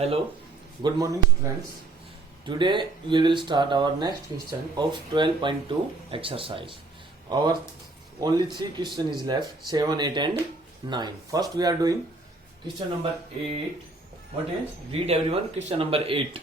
Hello, good morning students. Today we will start our next question of 12.2 exercise. Our only three questions is left, 7, 8 and 9. First we are doing question number 8. What is? Read everyone. Question number 8.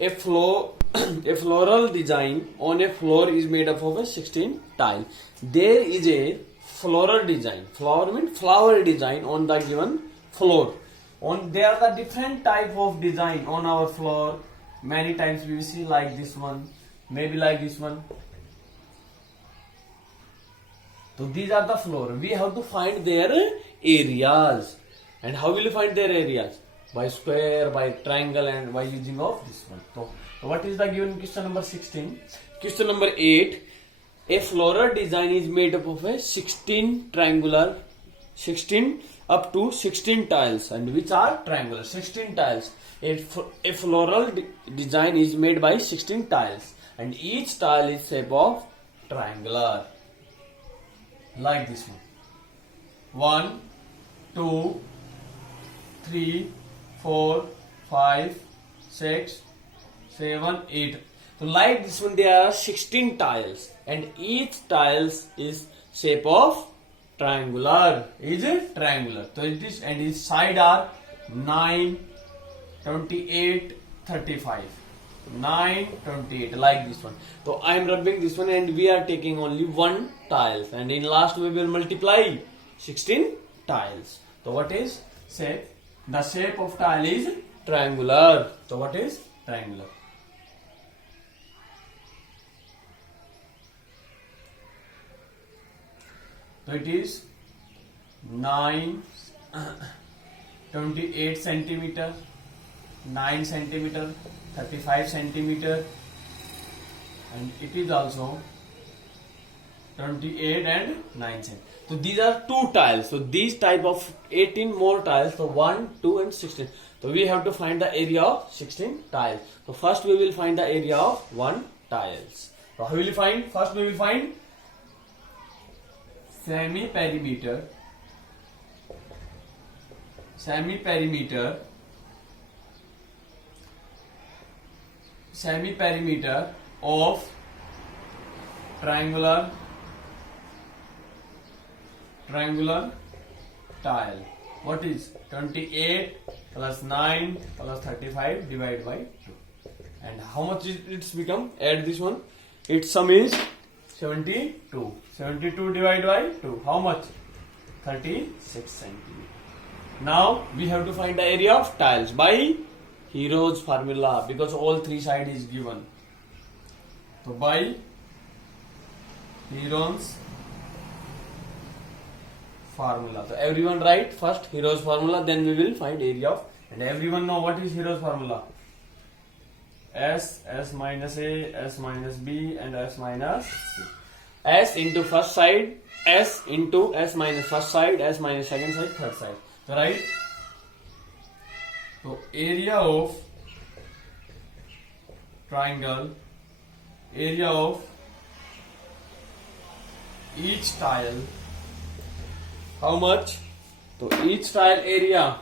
A floral design on a floor is made up of a 16 tile. There is a floral design. Flower means flower design on the given floor. There are the different type of design on our floor. Many times we will see like this one, maybe like this one. So these are the floor. We have to find their areas. And how will you find their areas? By square, by triangle, and by using of this one. So what is the given question number 16? Question number 8. A floral design is made up of a 16 up to 16 tiles, and which are triangular. 16 tiles. A floral design is made by 16 tiles, and each tile is shape of triangular. Like this one. 1, 2, 3, 4, 5, 6, 7, 8. So like this one, there are 16 tiles, and each tiles is shape of triangular. Is it triangular? So it is, and its side are 9, 28, 35. 9, 28, like this one. So I am rubbing this one, and we are taking only one tiles, and in last we will multiply 16 tiles. So what is shape? The shape of tile is triangular. So what is triangular? So it is 9, 28 centimeter, 9 centimeter, 35 centimeter, and it is also 28 and 9 centimeter. So these are two tiles. So these type of 18 more tiles. So 1, 2 and 16. So we have to find the area of 16 tiles. So first we will find the area of 1 tiles. So how will you find? First we will find semi-perimeter of triangular tile. What is 28 plus 9 plus 35 divided by 2? And how much it's become? Add this one. Its sum is 72. 72 divided by 2. How much? 36 centimeter. Now we have to find the area of tiles by Hero's formula, because all three sides is given. So by Hero's formula. So everyone write first Hero's formula, then we will find area of, and everyone know what is Hero's formula. S minus A, S minus B, and S minus C. S into first side, S into S minus first side, S minus second side, third side. So right? So area of triangle, area of each tile, how much? So each tile area,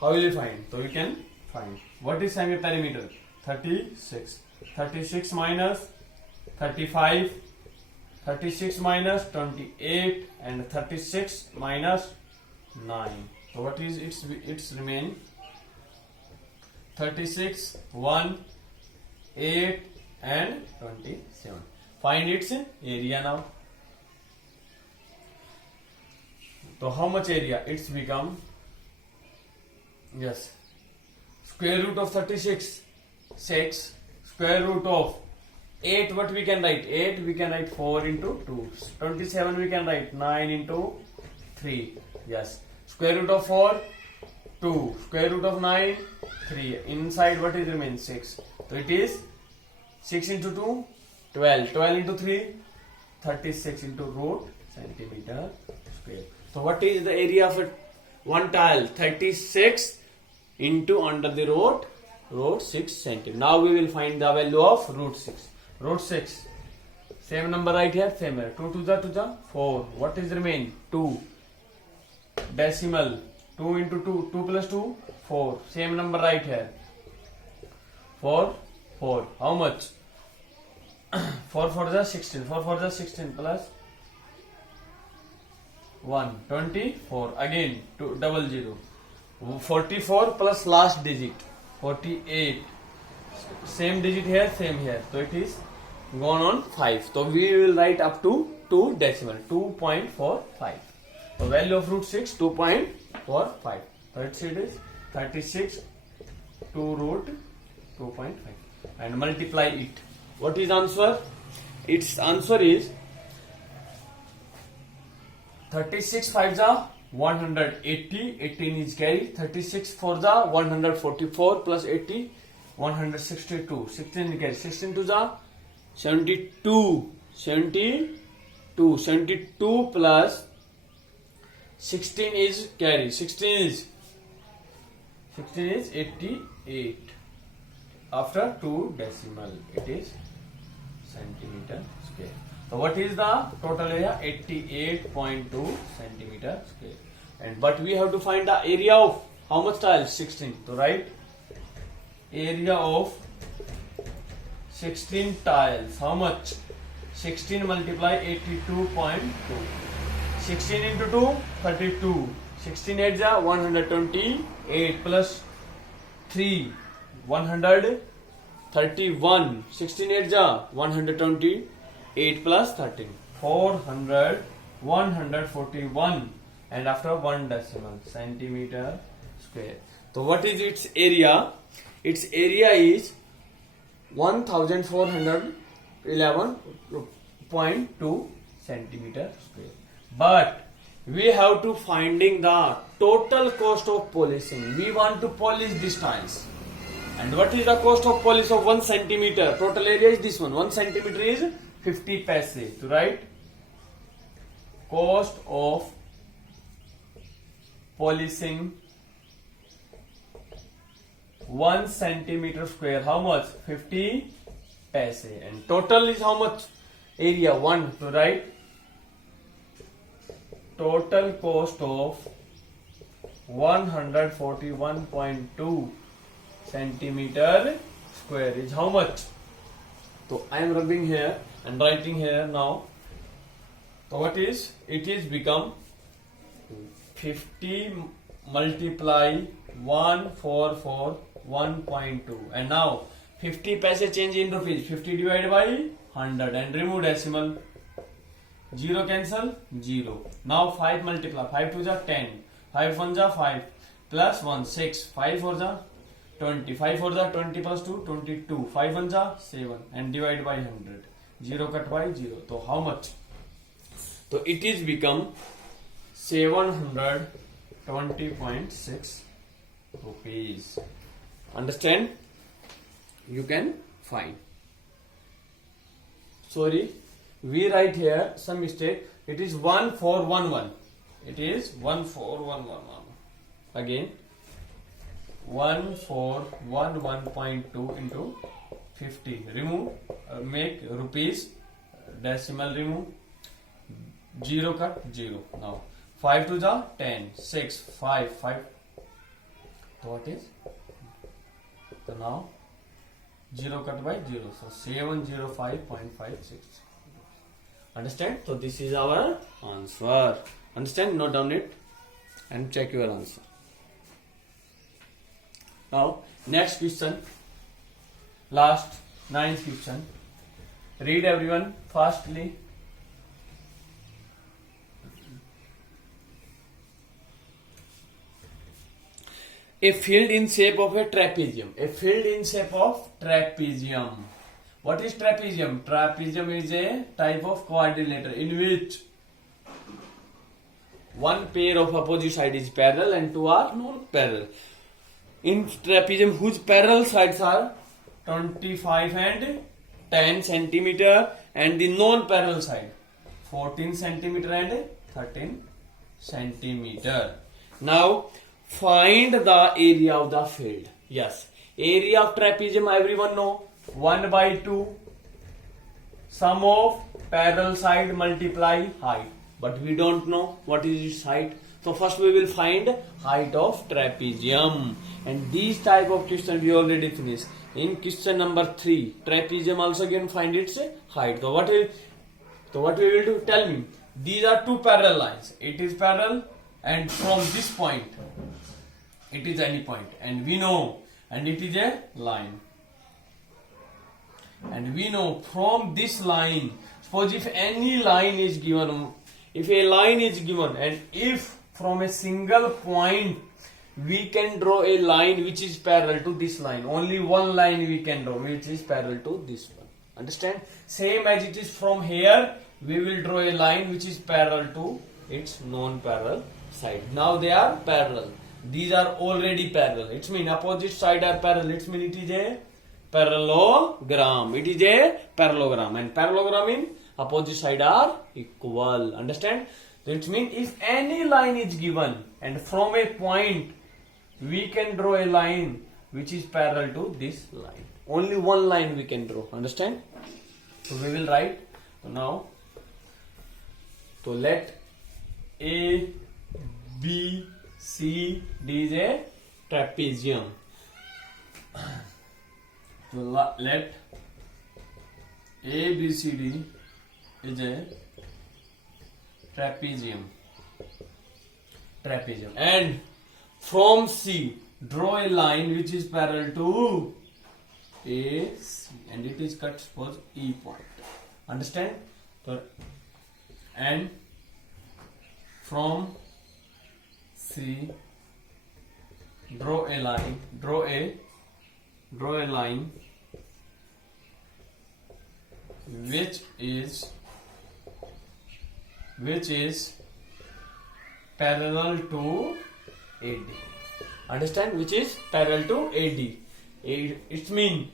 how will you find? So you can find. What is semi-perimeter? 36. 36 minus 35. 36 minus 28, and 36 minus 9. So what is its remain? 36, 1, 8 and 27. Find its area now. So how much area? It's become, yes, square root of 36, 6, square root of 8, what we can write? 8 we can write 4 into 2. 27 we can write 9 into 3. Yes. Square root of 4, 2. Square root of 9, 3. Inside what is remain? 6. So it is 6 into 2, 12. 12 into 3, 36 into root centimeter square. So what is the area of one tile? 36 into under the root 6 centimeter. Now we will find the value of root 6. Root 6. Same number right here, same here. 2 to the 4. What is remain? 2. Decimal 2 into 2, 2 plus 2, 4. Same number right here. 4, 4. How much? 4 for the 16. 4 for the 16 plus 1. 24. Again, 2, double 0. 44 plus last digit. 48. Same digit here, same here. So it is gone on 5. So we will write up to 2 decimal. 2.45. The value of root 6, 2.45. So it is 36 to root 2.5. And multiply it. What is answer? Its answer is 36 5 the 180, 18 is carry. 36 for the 144 plus 80, 162. 16 is carry. 16 to the 72. 72. 72 plus 16 is carry. 16 is 88. After 2 decimal, it is centimeter square. So what is the total area? 88.2 centimeter square. And but we have to find the area of how much tiles? 16. So write area of 16 tiles. How much? 16 multiply 82.2. 16 into 2, 32. 16 8 ja 128 plus 3, 131. 16 8 ja 128 plus 13. 400, 141. And after 1 decimal, centimeter square. So what is its area? Its area is 1411.2 centimeter square. But we have to finding the total cost of polishing. We want to polish these tiles. And what is the cost of polish of 1 centimeter? Total area is this one. 1 centimeter is 50 paise. So write cost of polishing 1 centimeter square. How much? 50 paise. And total is how much? Area 1. So write total cost of 141.2 centimeter square is how much? So I am rubbing here and writing here now. So what is? It is become 50 multiply 141.2. And now 50 paise change in rupees. 50 divided by 100 and remove decimal. 0 cancel 0. Now 5 multiply 5 to the 10, 5 1 the 5 plus 1 6, 5 for the 20, 5 for the 20 plus 2 22, 5 1 the 7 and divide by 100. 0 cut by 0. So how much? So it is become 720.6 rupees. Understand? You can find. Sorry, we write here some mistake. It is 1411. It is 1411. Again 1411.2 into 50. Remove, make rupees, decimal remove, 0 cut 0. Now 5 to the 10, 6, 5, 5. So what is? So now 0 cut by 0. So 705.56. Understand? So this is our answer. Understand? Note down it and check your answer. Now next question. Last 9th question. Read everyone fastly. A field in shape of a trapezium. A field in shape of trapezium. What is trapezium? Trapezium is a type of quadrilateral in which one pair of opposite side is parallel and two are non-parallel. In trapezium whose parallel sides are 25 and 10 centimeter and the non-parallel side 14 centimeter and 13 centimeter. Now find the area of the field. Yes, area of trapezium everyone know 1 by 2 sum of parallel side multiply height, but we don't know what is its height. So first we will find height of trapezium, and these type of question we already finished. In question number 3, trapezium also again find its height. So what we will do? Tell me. These are two parallel lines. It is parallel, and from this point, it is any point, and we know, and it is a line. And we know from this line, suppose if any line is given, if a line is given, and if from a single point we can draw a line which is parallel to this line, only one line we can draw which is parallel to this one. Understand? Same as it is from here, we will draw a line which is parallel to its non-parallel side. Now they are parallel. These are already parallel. It means opposite side are parallel. It means it is a parallelogram. It is a parallelogram, and parallelogram means opposite side are equal. Understand? That means if any line is given and from a point we can draw a line which is parallel to this line. Only one line we can draw. Understand? So we will write. So now, so let A, B, C, D is a trapezium. So let A, B, C, D is a trapezium. And from C, draw a line which is parallel to A, C, and it is cut suppose E point. Understand? So, and from C, draw a line which is parallel to AD. Understand? Which is parallel to AD. It means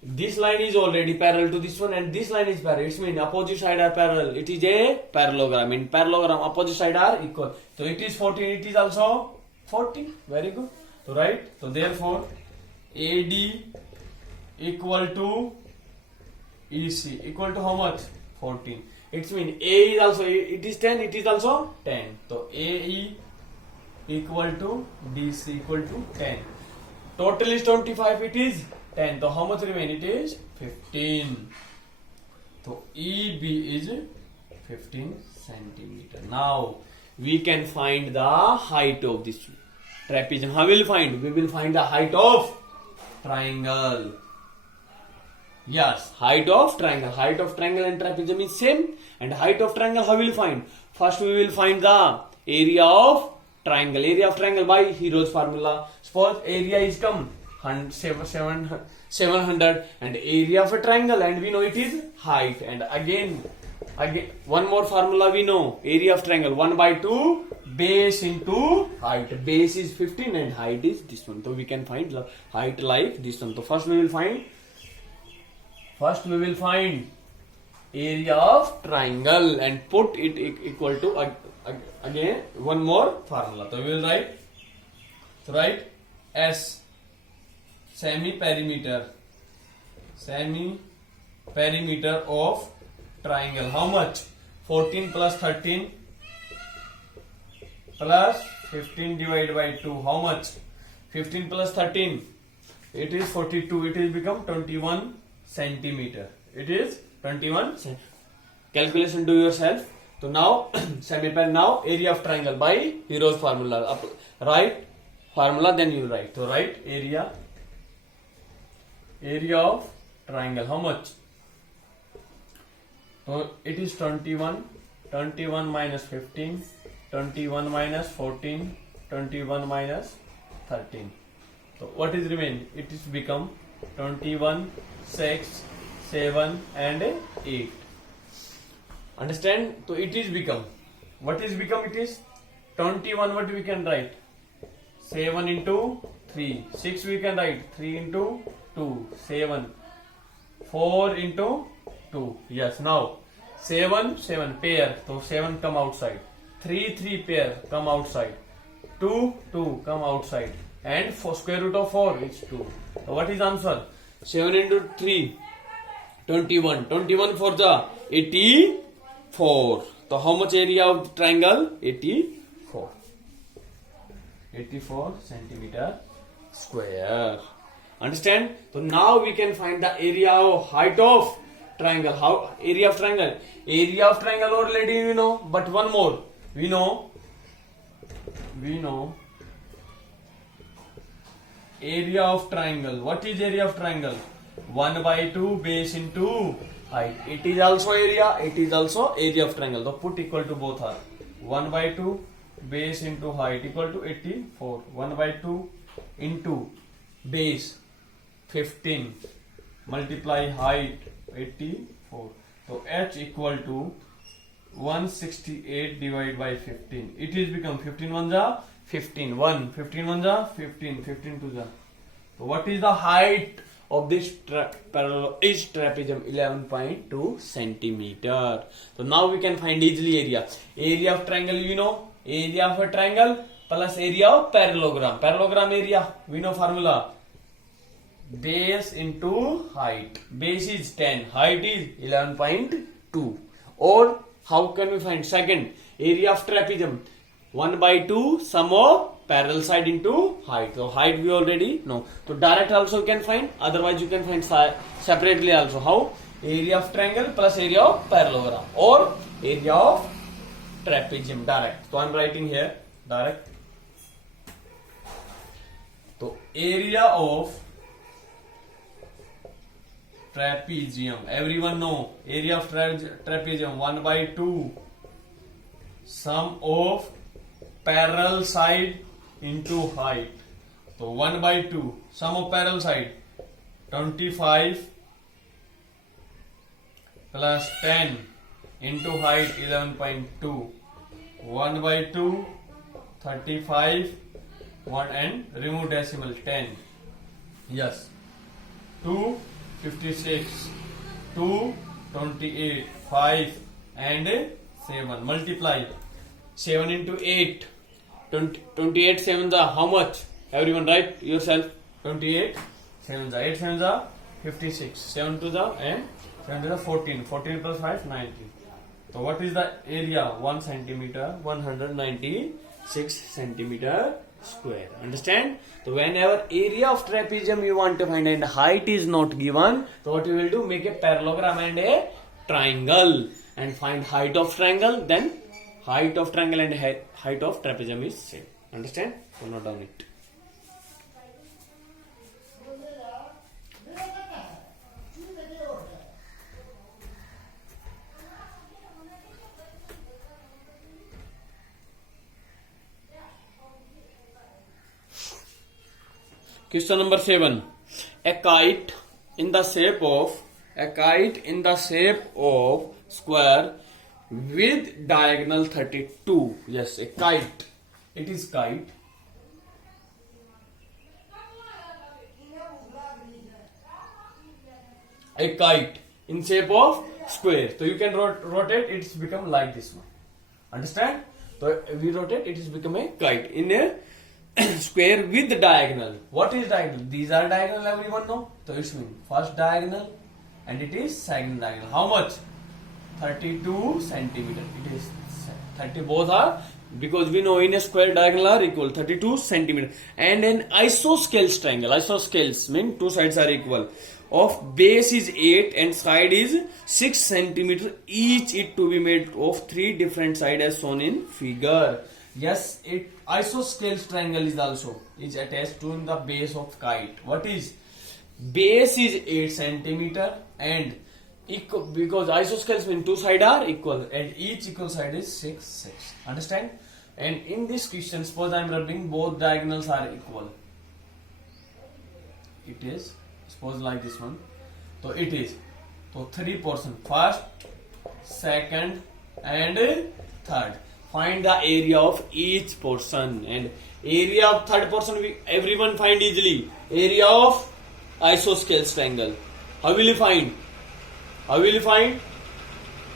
this line is already parallel to this one, and this line is parallel. It means opposite side are parallel. It is a parallelogram. In parallelogram, opposite side are equal. So it is 14. It is also 14. Very good. So right. So therefore, AD equal to EC equal to how much? 14. It means A is also, it is 10. It is also 10. So AE equal to DC equal to 10. Total is 25. It is 10. So how much remain? It is 15. So EB is 15 centimeter. Now we can find the height of this trapezium. How will we find? We will find the height of triangle. Yes, height of triangle. Height of triangle and trapezium is same. And height of triangle, how will we find? First we will find the area of triangle. Area of triangle by Hero's formula. Suppose area is come 700 and area of a triangle, and we know it is height. And again one more formula we know. Area of triangle 1/2 base into height. Base is 15 and height is this one. So we can find the height like this one. So first we will find area of triangle and put it equal to again one more formula. So we will write S semi-perimeter of triangle. How much? 14 plus 13 plus 15 divided by 2. How much? 15 plus 13. It is 42. It is become 21 centimeter. It is 21 centimeter. Calculation do yourself. So now now area of triangle by Hero's formula. Write formula, then you write. So write area of triangle. How much? So it is 21. 21 minus 15. 21 minus 14. 21 minus 13. So what is remain? It is become 21, 6, 7 and 8. Understand? So it is become. What is become? It is 21. What we can write? 7 into 3. 6 we can write. 3 into 2. 7. 4 into 2. Yes. Now 7 pair. So 7 come outside. 3 pair come outside. 2 come outside. And for square root of 4 is 2. So what is answer? 7 into 3, 21. 21 for the 84. So how much area of the triangle? 84. 84 centimeter square. Understand? So now we can find the area of height of triangle. How? Area of triangle. Area of triangle already we know, but one more. We know area of triangle. What is area of triangle? 1 by 2 base into height. It is also area. It is also area of triangle. So put equal to both are 1 by 2 base into height equal to 84. 1 by 2 into base 15 multiply height 84. So h equal to 168 divided by 15. It is become 15 1 ja 15 1 15 1 ja 15 15 2 ja. So what is the height of this paralleloid trapezium? 11.2 centimeter. So now we can find easily area. Area of triangle you know. Area of a triangle plus area of parallelogram. Parallelogram area we know formula. Base into height. Base is 10. Height is 11.2. Or how can we find second area of trapezium? 1 by 2 sum of parallel side into height. So height we already know. So direct also you can find. Otherwise you can find separately also. How? Area of triangle plus area of parallelogram or area of trapezium direct. So I am writing here direct. So area of trapezium. Everyone know area of trapezium 1 by 2 sum of parallel side into height. So 1 by 2 sum of parallel side 25 plus 10 into height 11.2. 1 by 2 35 1 and remove decimal 10. Yes. 2 56 2 28 5 and 7 multiply 7 into 8 28 7 are how much? Everyone write yourself. 28 7 are 8 7 are 56 7 to the and 7 to the 14 14 plus 5 19. So what is the area? 1 centimeter 196 centimeter square. Understand? So whenever area of trapezium you want to find and height is not given, so what you will do? Make a parallelogram and a triangle and find height of triangle. Then height of triangle and height of trapezium is same. Understand? So note down it. Question number 7. A kite in the shape of square with diagonal 32. Yes, a kite. It is kite. A kite in shape of square. So you can rotate. It's become like this one. Understand? So we rotate. It is become a kite in a square with the diagonal. What is diagonal? These are diagonal, everyone know. So it means first diagonal and it is second diagonal. How much? 32 centimeter. It is 30. Both are, because we know in a square diagonal are equal 32 centimeter. And an isosceles triangle. Isosceles mean two sides are equal. Of base is 8 and side is 6 centimeter. Each it to be made of 3 different sides as shown in figure. Yes, it isosceles triangle is attached to the base of kite. What is? Base is 8 centimeter and because isosceles mean two sides are equal and each equal side is 6. Understand? And in this question, suppose I am rubbing both diagonals are equal. It is suppose like this one. So it is. So 3 portion. First, second and third. Find the area of each portion and area of third portion everyone find easily. Area of isosceles triangle. How will you find?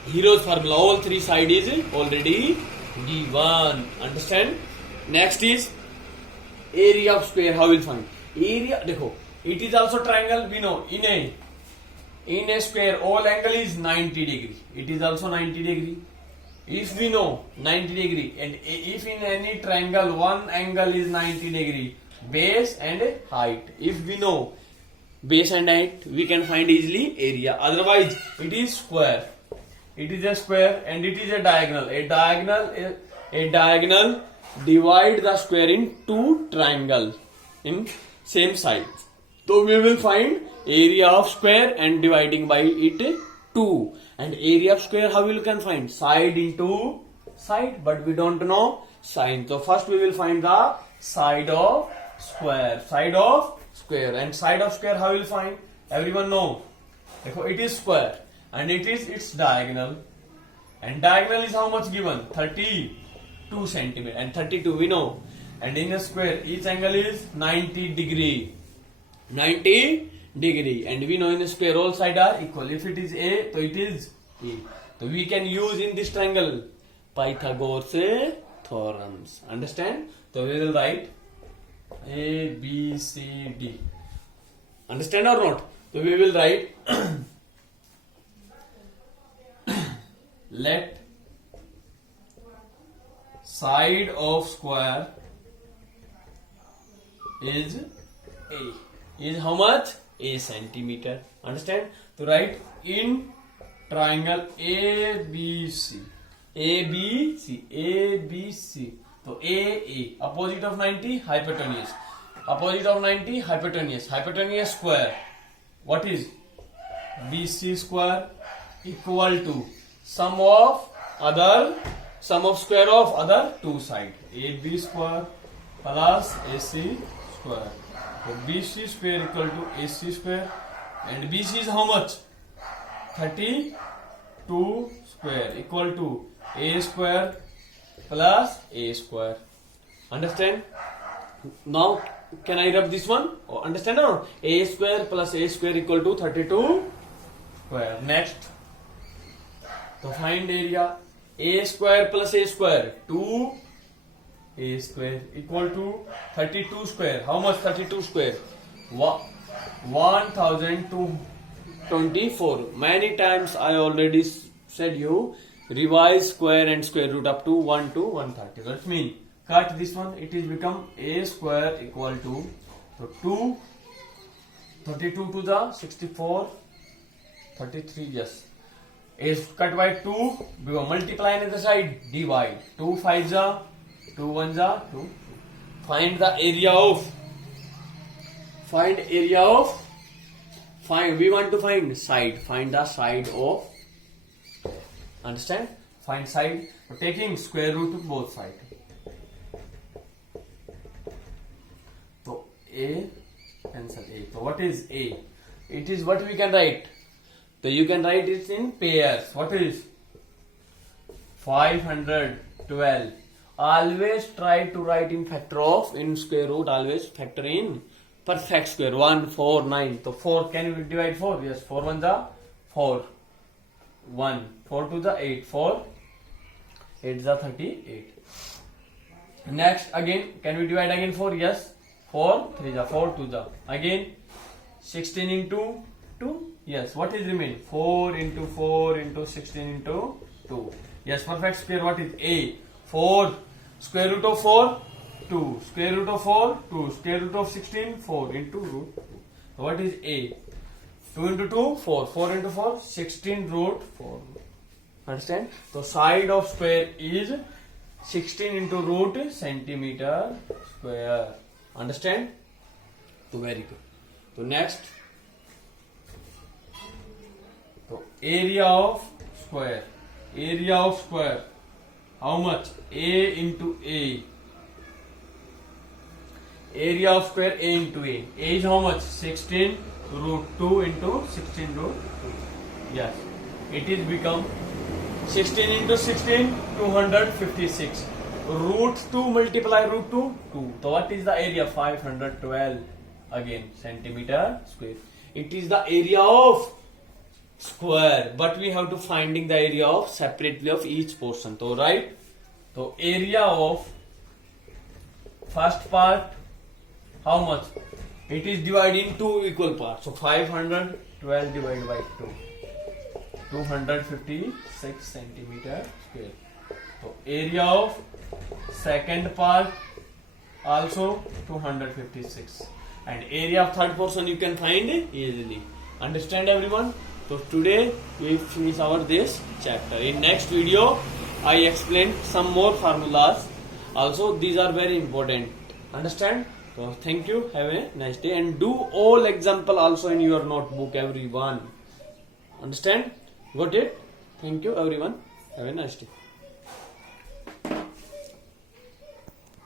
Hero's formula. All 3 sides is already given. Understand? Next is area of square. How will you find? Area. Dekho. It is also triangle. We know in a square all angle is 90 degree. It is also 90 degree. If we know 90 degree and if in any triangle one angle is 90 degree, base and height, if we know base and height, we can find easily area. Otherwise it is square. It is a square and it is a diagonal. A diagonal divide the square in two triangles in same side. So we will find area of square and dividing by it 2. And area of square, how we can find? Side into side, but we don't know sine. So first we will find the side of square. Side of square. And side of square, how we will find? Everyone know. It is square and it is its diagonal. And diagonal is how much given? 32 centimeter. And 32 we know. And in a square, each angle is 90 degree. 90 degree, and we know in the square all sides are equal. If it is A, so it is A. So we can use in this triangle Pythagoras theorems. Understand? So we will write A, B, C, D. Understand or not? So we will write let side of square is A. Is how much? A centimeter. Understand? To write in triangle ABC. ABC. ABC. So A. Opposite of 90, hypotenuse. Opposite of 90, hypotenuse. Hypotenuse square. What is? BC square equal to sum of square of other two sides. AB square plus AC square. So BC square equal to AC square, and BC is how much? 32 square equal to A square plus A square. Understand? Now can I rub this one? Oh, understand or not? A square plus A square equal to 32 square. Next, to find area, A square plus A square 2 A square equal to 32 square. How much 32 square? 1024. Many times I already said you revise square and square root up to 1 to 130. That means cut this one. It is become A square equal to, so 2 32 to the 64 33. Yes. A is cut by 2. We will multiply on the side. Divide. 2 5 are 2 1s are 2. Find the area of. We want to find side. Find the side of. Understand? Find side. Taking square root of both sides. So A, cancel A. So what is A? It is what we can write. So you can write it in pairs. What is 512? Always try to write in factor of, in square root, always factor in perfect square. 1 4 9. So 4, can we divide 4? Yes, 4 1 the 4. 1 4 to the 8. 4 8 the 38. Next again, can we divide again 4? Yes. 4 3 the 4 2 the again 16 into 2. Yes, what is remain? 4 into 4 into 16 into 2. Yes, perfect square. What is A? 4 square root of 4 2 square root of 4 2 square root of 16 4 into root 2. So what is A? 2 into 2 4 4 into 4 16 root 4. Understand? So side of square is 16 into root centimeter square. Understand? So very good. So next, so area of square. Area of square. How much? A into A. Area of square A into A. A is how much? 16 root 2 into 16 root 2. Yes. It is become 16 into 16, 256. Root 2 multiply root 2, 2. So what is the area? 512 again centimeter square. It is the area of square, but we have to finding the area of separately of each portion. So right, so area of first part, how much? It is divided in two equal parts. So 512 divided by 2, 256 centimeter square. So area of second part also 256, and area of third portion you can find easily. Understand everyone? So today we finish our this chapter. In next video I explain some more formulas. Also these are very important. Understand? So thank you. Have a nice day, and do all example also in your notebook, everyone. Understand? Got it? Thank you everyone. Have a nice day.